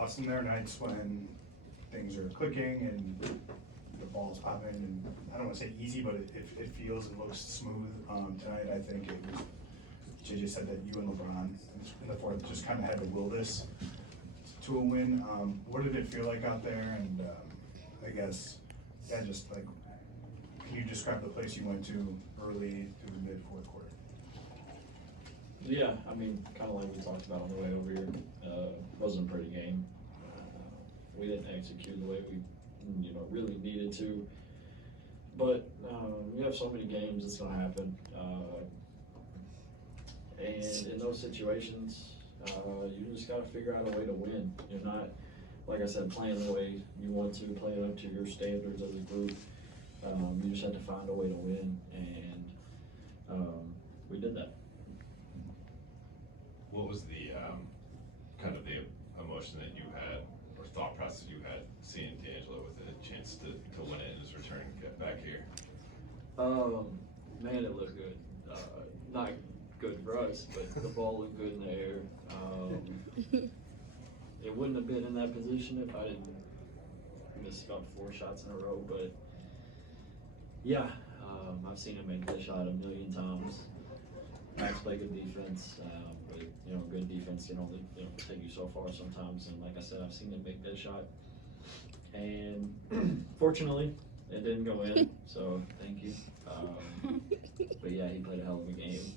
awesome. There are nights when things are clicking and the ball's popping, and I don't want to say easy, but it feels and looks smooth. Tonight, I think it was, JJ said that you and LeBron in the fourth just kind of had to will this to a win. What did it feel like out there? And I guess, yeah, just like, can you describe the place you went to early through the mid fourth quarter? Yeah, I mean, kind of like we talked about on the way over here. Wasn't a pretty game. We didn't execute the way we, really needed to. But we have so many games, it's gonna happen. And in those situations, you just gotta figure out a way to win. You're not, like I said, playing the way you want to, playing up to your standards as a group. You just have to find a way to win, and we did that. What was the kind of the emotion that you had, or thought process you had, seeing D'Angelo with a chance to win it and his return and get back here? Man, it looked good. Not good for us, but the ball looked good in the air. It wouldn't have been in that position if I didn't miss about 4 shots in a row, but yeah, I've seen him make that shot a million times. Max play good defense, but good defense can only take you so far sometimes. And like I said, I've seen him make that shot, and fortunately, it didn't go in. So thank you. But yeah, he played a hell of a game.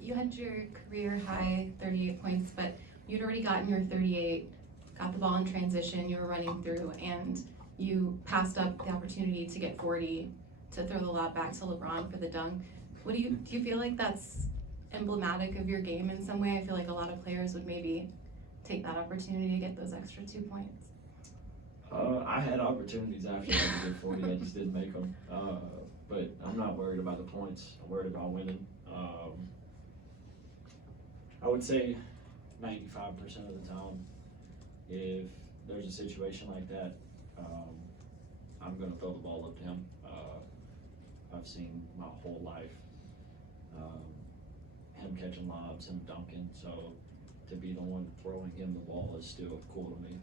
You had your career high 38 points, but you'd already gotten your 38, got the ball in transition, you were running through, and you passed up the opportunity to get 40 to throw the lob back to LeBron for the dunk. Do you feel like that's emblematic of your game in some way? I feel like a lot of players would maybe take that opportunity to get those extra 2 points. I had opportunities after I did 40, I just didn't make them. But I'm not worried about the points. I'm worried about winning. I would say 95% of the time, if there's a situation like that, I'm going to throw the ball up to him. I've seen my whole life him catching lobs, him dunking, so to be the one throwing him the ball is still cool to me,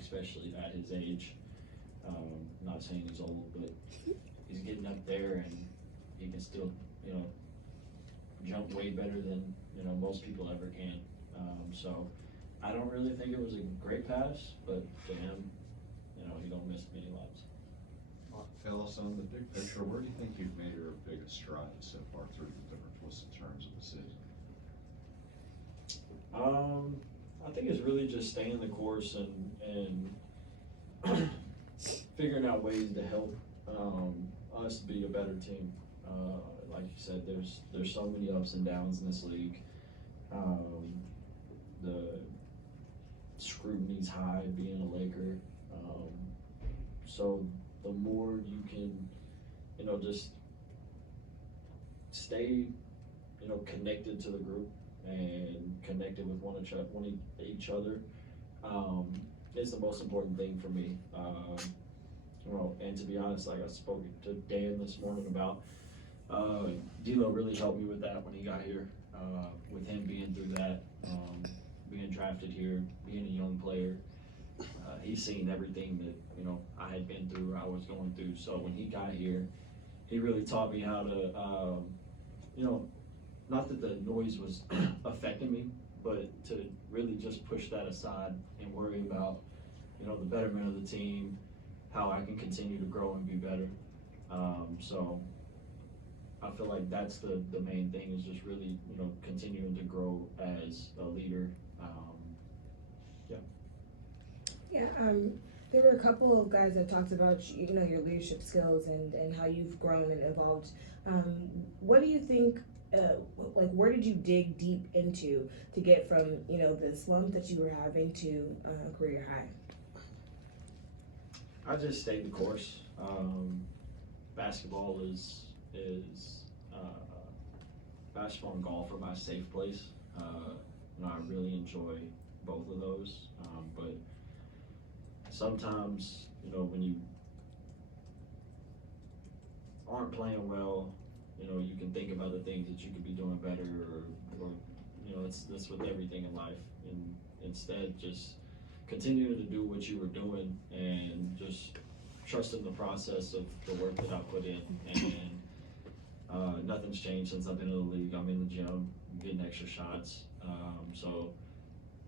especially at his age. Not saying he's old, but he's getting up there and he can still, jump way better than, most people ever can. So I don't really think it was a great pass, but to him, he don't miss many lobs. Fellas, on the big picture, where do you think you've made your biggest strides so far through the different twists and turns of the season? I think it's really just staying the course and figuring out ways to help us be a better team. Like you said, there's so many ups and downs in this league. The scrutiny's high being a Laker. So the more you can, just stay, connected to the group and connected with each other, is the most important thing for me. And to be honest, like I spoke to Dan this morning about, D'Lo really helped me with that when he got here. With him being through that, being drafted here, being a young player, he's seen everything that I had been through, I was going through. So when he got here, he really taught me how to, not that the noise was affecting me, but to really just push that aside and worry about, the betterment of the team, how I can continue to grow and be better. So I feel like that's the main thing, is just really, continuing to grow as a leader. There were a couple of guys that talked about, your leadership skills and how you've grown and evolved. What do you think, where did you dig deep into to get from, the slump that you were having to career high? I just stayed the course. Basketball is basketball and golf are my safe place. I really enjoy both of those. But sometimes, when you aren't playing well, you can think of other things that you could be doing better, or that's with everything in life, and instead just continue to do what you were doing and just trust in the process of the work that I put in. And nothing's changed since I've been in the league. I'm in the gym, getting extra shots. So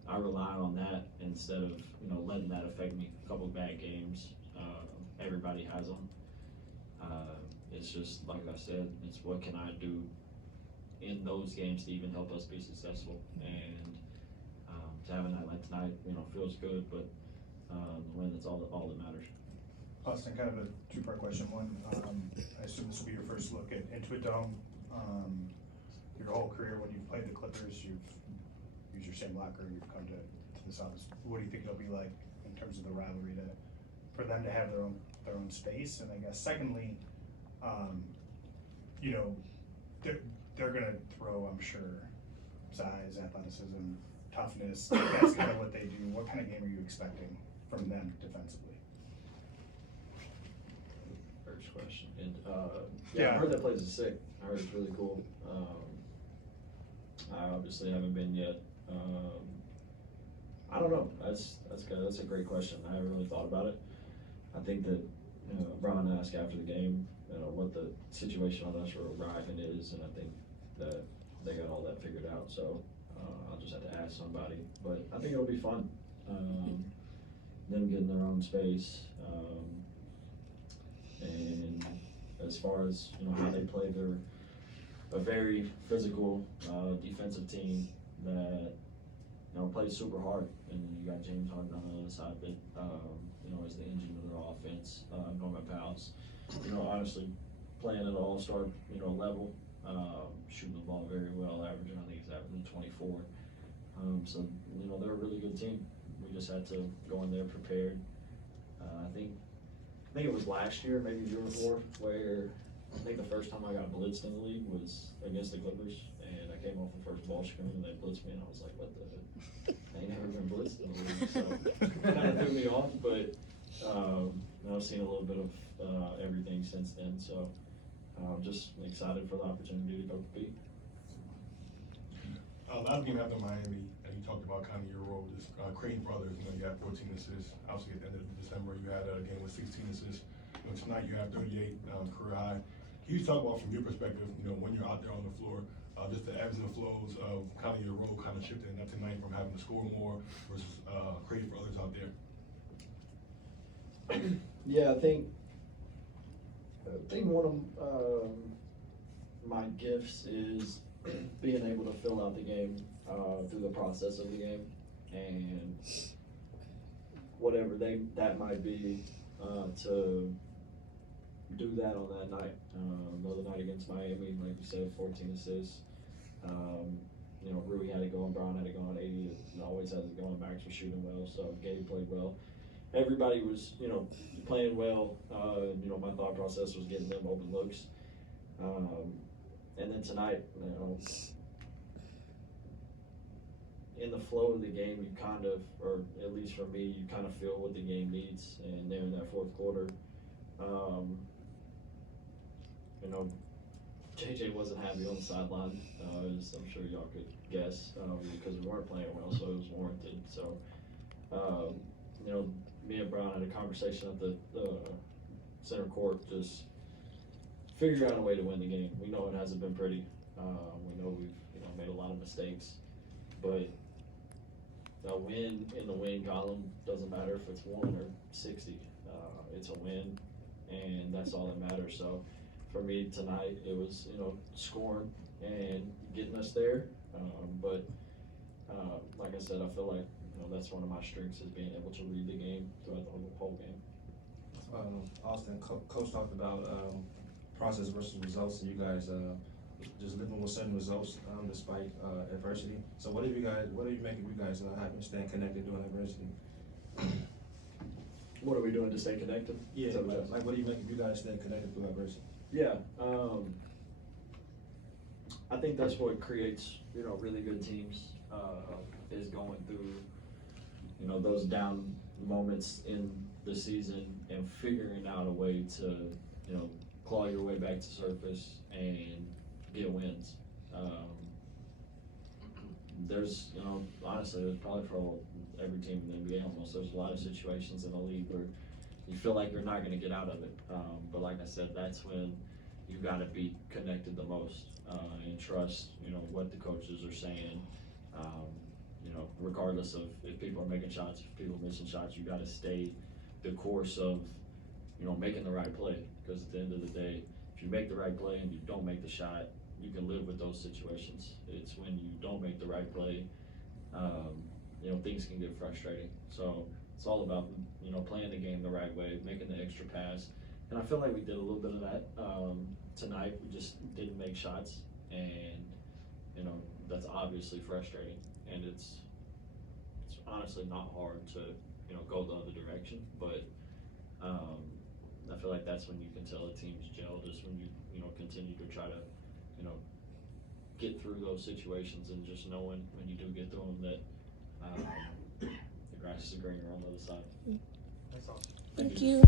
I rely on that instead of, letting that affect me. A couple of bad games, everybody has them. It's just, like I said, it's what can I do in those games to even help us be successful. And to have a night like tonight, feels good, but the win, that's all that matters. Austin, kind of a two-part question. One, I assume this will be your first look into a dome. Your whole career, when you've played the Clippers, you've used your same locker, you've come to the South. What do you think it'll be like in terms of the rivalry for them to have their own space? And I guess secondly, they're gonna throw, I'm sure, size, athleticism, toughness. That's kind of what they do. What kind of game are you expecting from them defensively? First question. And Yeah. I heard that place is sick. I heard it's really cool. I obviously haven't been yet. I don't know. That's good. That's a great question. I haven't really thought about it. I think that Brian asked after the game, what the situation on us for arriving is, and I think that they got all that figured out. So I'll just have to ask somebody. But I think it'll be fun. Them getting their own space. And as far as how they play, they're a very physical defensive team that plays super hard. And then you got James Harden on the other side of it, as the engine of their offense. Norman Powell's, honestly playing at an all-star level, shooting the ball very well, I think he's averaging 24. So they're a really good team. We just had to go in there prepared. I think it was last year, maybe the year before, where I think the first time I got blitzed in the league was against the Clippers, and I came off the first ball screen and they blitzed me, and I was like, what the heck? I ain't never been blitzed in the league, so it kind of threw me off, but I've seen a little bit of everything since then, so I'm just excited for the opportunity to go compete. Last game after Miami, and you talked about kind of your role with creating for others. You had 14 assists. Obviously, at the end of December, you had a game with 16 assists. Tonight you have 38 career high. Can you talk about, from your perspective, when you're out there on the floor, just the ebbs and flows of kind of your role kind of shifting up tonight from having to score more versus creating for others out there? Yeah, I think one of my gifts is being able to fill out the game through the process of the game, and whatever that might be, to do that on that night. The other night against Miami, like you said, 14 assists. Rui had it going, Brown had it going, 80 always has it going, Max was shooting well, so Gabe played well. Everybody was, playing well. My thought process was getting them open looks. And then tonight, in the flow of the game, you kind of, or at least for me, you kind of feel what the game needs. And there in that fourth quarter, JJ wasn't happy on the sideline, as I'm sure y'all could guess, because we weren't playing well, so it was warranted. So, me and Brown had a conversation at the center court, just figure out a way to win the game. We know it hasn't been pretty. We know we've made a lot of mistakes, but a win in the win column doesn't matter if it's 1 or 60. It's a win, and that's all that matters. So for me tonight, it was scoring and getting us there. But like I said, I feel like that's one of my strengths, is being able to read the game throughout the whole game. Austin, Coach talked about process versus results, and you guys just living with certain results despite adversity. So what do you make of you guys having to stay connected during adversity? What are we doing to stay connected? Yeah, like what do you make of you guys staying connected through adversity? Yeah, I think that's what creates really good teams, is going through those down moments in the season and figuring out a way to claw your way back to surface and get wins. there's, you know, honestly, there's probably for every team in the NBA almost, there's a lot of situations in the league where you feel like you're not gonna get out of it. But like I said, that's when you gotta be connected the most, and trust, you know, what the coaches are saying. You know, regardless of if people are making shots, if people are missing shots, you gotta stay the course of, you know, making the right play. Because at the end of the day, if you make the right play and you don't make the shot, you can live with those situations. It's when you don't make the right play, you know, things can get frustrating. So it's all about, you know, playing the game the right way, making the extra pass. And I feel like we did a little bit of that tonight. We just didn't make shots, and you know, that's obviously frustrating. And it's honestly not hard to, you know, go the other direction. But I feel like that's when you can tell a team's gelled, is when you know, continue to try to, you know, get through those situations, and just knowing when you do get through them that the grass is greener on the other side. That's all. Thank you.